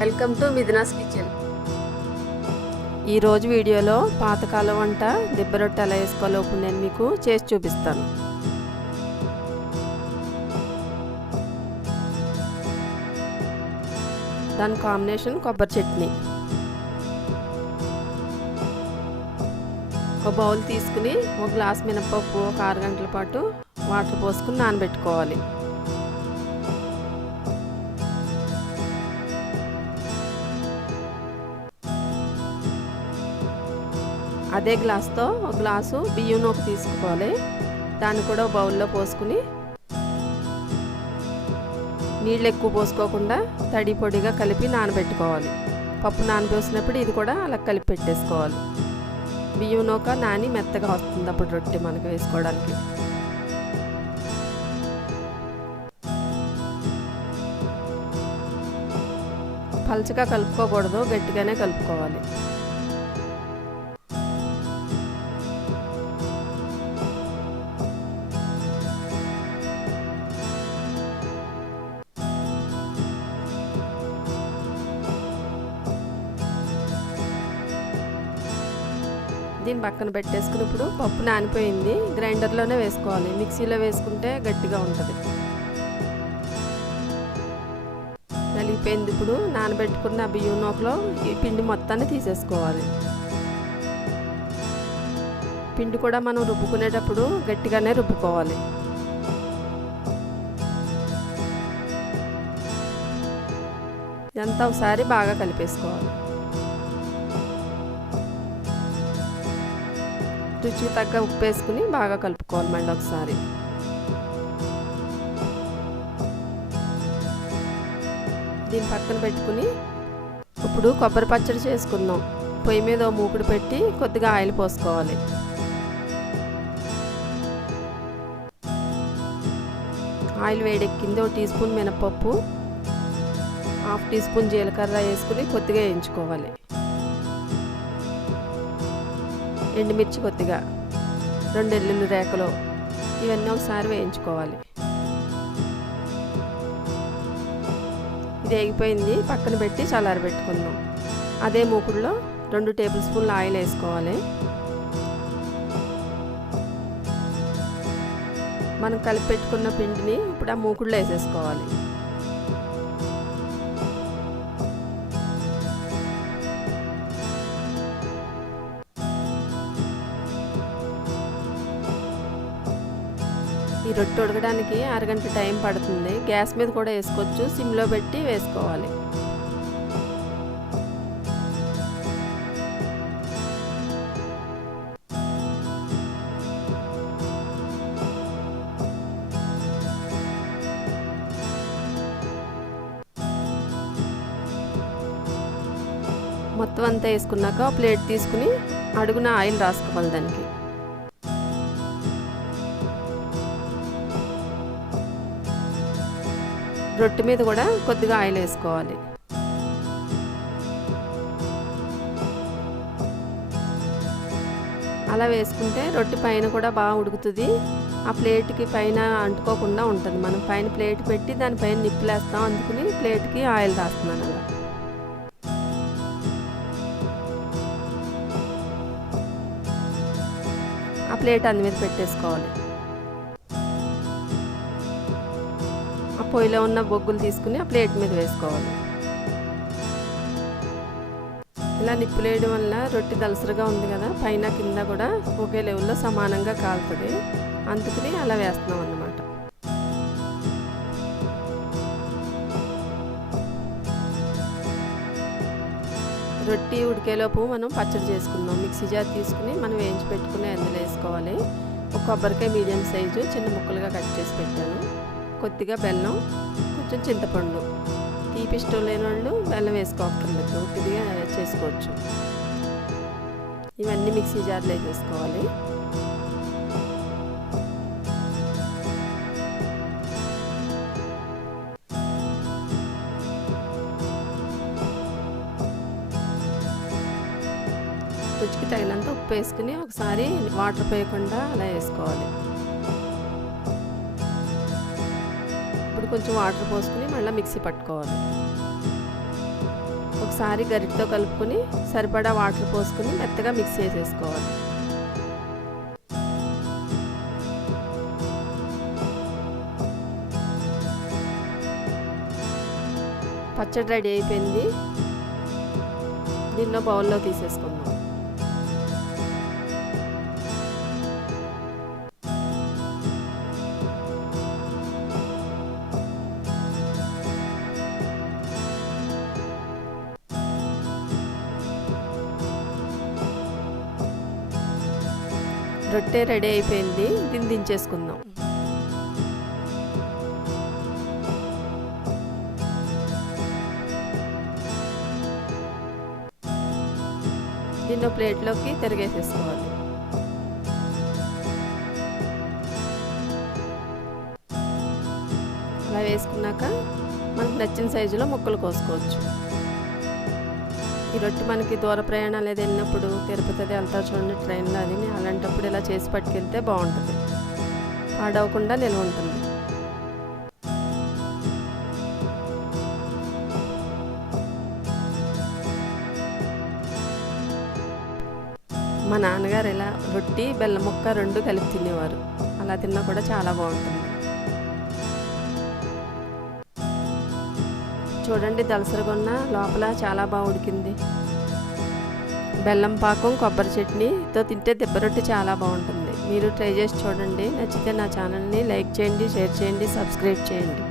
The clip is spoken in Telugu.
Welcome to Mithuna's kitchen. ఈరోజు వీడియోలో పాతకాలం వంట దిబ్బ రొట్టె ఎలా వేసుకోవాలో ఇప్పుడు నేను మీకు చేసి చూపిస్తాను. దాని కాంబినేషన్ కొబ్బరి చట్నీ. ఒక బౌల్ తీసుకుని ఒక గ్లాస్ మినపప్పు ఒక 6 గంటల పాటు వాటర్ పోసుకుని నానబెట్టుకోవాలి. అదే గ్లాస్తో ఒక గ్లాసు బియ్యం నూక తీసుకోవాలి. దాన్ని కూడా బౌల్లో పోసుకుని నీళ్ళు ఎక్కువ పోసుకోకుండా తడి పొడిగా కలిపి నానబెట్టుకోవాలి. పప్పు నానబోసినప్పుడు ఇది కూడా అలా కలిపి పెట్టేసుకోవాలి. బియ్యం నూక నాని మెత్తగా వస్తుంది అప్పుడు రొట్టె మనకు వేసుకోవడానికి. పల్చగా కలుపుకోకూడదు, గట్టిగానే కలుపుకోవాలి. దీన్ని పక్కన పెట్టేసుకుని ఇప్పుడు పప్పు నానిపోయింది, గ్రైండర్లోనే వేసుకోవాలి. మిక్సీలో వేసుకుంటే గట్టిగా ఉంటుంది. నలిగిపోయింది. ఇప్పుడు నానబెట్టుకున్న బియ్యం నూకలో ఈ పిండి మొత్తాన్ని తీసేసుకోవాలి. పిండి కూడా మనం రుబ్బుకునేటప్పుడు గట్టిగానే రుబ్బుకోవాలి. ఇదంతా ఒకసారి బాగా కలిపేసుకోవాలి. రుచికి తగ్గ ఉప్పు వేసుకుని బాగా కలుపుకోవాలి. మళ్ళీ ఒకసారి దీన్ని పక్కన పెట్టుకుని ఇప్పుడు కొబ్బరి పచ్చడి చేసుకుందాం. పొయ్యి మీద మూకుడు పెట్టి కొద్దిగా ఆయిల్ పోసుకోవాలి. ఆయిల్ వేడెక్కింది. 1 టీ స్పూన్ మినపప్పు, 1/2 టీ స్పూన్ జీలకర్ర వేసుకుని కొద్దిగా వేయించుకోవాలి. ఎండుమిర్చి కొద్దిగా, 2 వెల్లుల్లి రేకలు, ఇవన్నీ ఒకసారి వేయించుకోవాలి. ఇది వేగిపోయింది, పక్కన పెట్టి చల్లారబెట్టుకుందాం. అదే మూకుడులో 2 టేబుల్ స్పూన్ల ఆయిల్ వేసుకోవాలి. మనం కలిపి పెట్టుకున్న పిండిని ఇప్పుడు ఆ మూకుడులో వేసేసుకోవాలి. ఈ రొట్టె ఉడకడానికి అరగంట టైం పడుతుంది. గ్యాస్ మీద కూడా వేసుకోవచ్చు, సిమ్లో పెట్టి వేసుకోవాలి. మొత్తం అంతా వేసుకున్నాక ప్లేట్ తీసుకుని అడుగున ఆయిల్ రాసుకోవాలి. దానికి రొట్టె మీద కూడా కొద్దిగా ఆయిల్ వేసుకోవాలి. అలా వేసుకుంటే రొట్టె పైన కూడా బాగా ఉడుకుతుంది. ఆ ప్లేట్కి పైన అంటుకోకుండా ఉంటుంది. మనం పైన ప్లేట్ పెట్టి దానిపైన నిప్పులేస్తాం, అందుకని ప్లేట్కి ఆయిల్ రాస్తున్నాను. అలా ఆ ప్లేట్ అందు మీద పెట్టేసుకోవాలి. పొయ్యిలో ఉన్న బొగ్గులు తీసుకుని ఆ ప్లేట్ మీద వేసుకోవాలి. ఇలా నిప్పులేయడం వల్ల రొట్టె దలసరిగా ఉంది కదా, పైన కింద కూడా ఒకే లెవెల్లో సమానంగా కాలుతుంది. అందుకని అలా వేస్తున్నాం అన్నమాట. రొట్టె ఉడికేలోపు మనం పచ్చడి చేసుకుందాం. మిక్సీ జార్ తీసుకుని మనం వేయించి పెట్టుకుని అందులో వేసుకోవాలి. ఒక కొబ్బరికాయ మీడియం సైజు చిన్న ముక్కలుగా కట్ చేసి పెట్టాను. కొద్దిగా బెల్లం, కొంచెం చింతపండు. తీపి ఇష్టం లేని వాళ్ళు బెల్లం వేసుకోవక్కర్లేదు, కొద్దిగా చేసుకోవచ్చు. ఇవన్నీ మిక్సీ జార్లో వేసేసుకోవాలి. రుచికి తగినంత ఉప్పు వేసుకుని ఒకసారి వాటర్ పోయకుండా అలా వేసుకోవాలి. ఇప్పుడు కొంచెం వాటర్ పోసుకుని మళ్ళీ మిక్సీ పట్టుకోవాలి. ఒకసారి గరిటెతో కలుపుకొని సరిపడా వాటర్ పోసుకొని మెత్తగా మిక్స్ చేసేసుకోవాలి. పచ్చడి రెడీ అయిపోయింది. దీనిలో బౌల్లో తీసేసుకుందాం. రొట్టె రెడీ అయిపోయింది. దీన్ని దించేసుకుందాం. దీన్ని ప్లేట్లోకి తిరిగేసేసుకోవాలి. అలా వేసుకున్నాక మనకు నచ్చిన సైజులో ముక్కలు కోసుకోవచ్చు. ఈ రొట్టె మనకి దూర ప్రయాణాలు ఏది వెళ్ళినప్పుడు తిరుపతి వెళ్తా చూడండి ట్రైన్లో, అది అలాంటప్పుడు ఇలా చేసి పట్టుకెళ్తే బాగుంటుంది, పాడవకుండా నిల్వ ఉంటుంది. మా నాన్నగారు ఇలా రొట్టి బెల్లం ముక్క రెండు కలిపి తినేవారు. అలా తిన్నా కూడా చాలా బాగుంటుంది. చూడండి దలసరగొన్న లోపల చాలా బాగా ఉడికింది. బెల్లం పాకం కొబ్బరి చట్నీతో తింటే దిబ్బ రొట్టి చాలా బాగుంటుంది. మీరు ట్రై చేసి చూడండి. నచ్చితే నా ఛానల్ని లైక్ చేయండి, షేర్ చేయండి, సబ్స్క్రైబ్ చేయండి.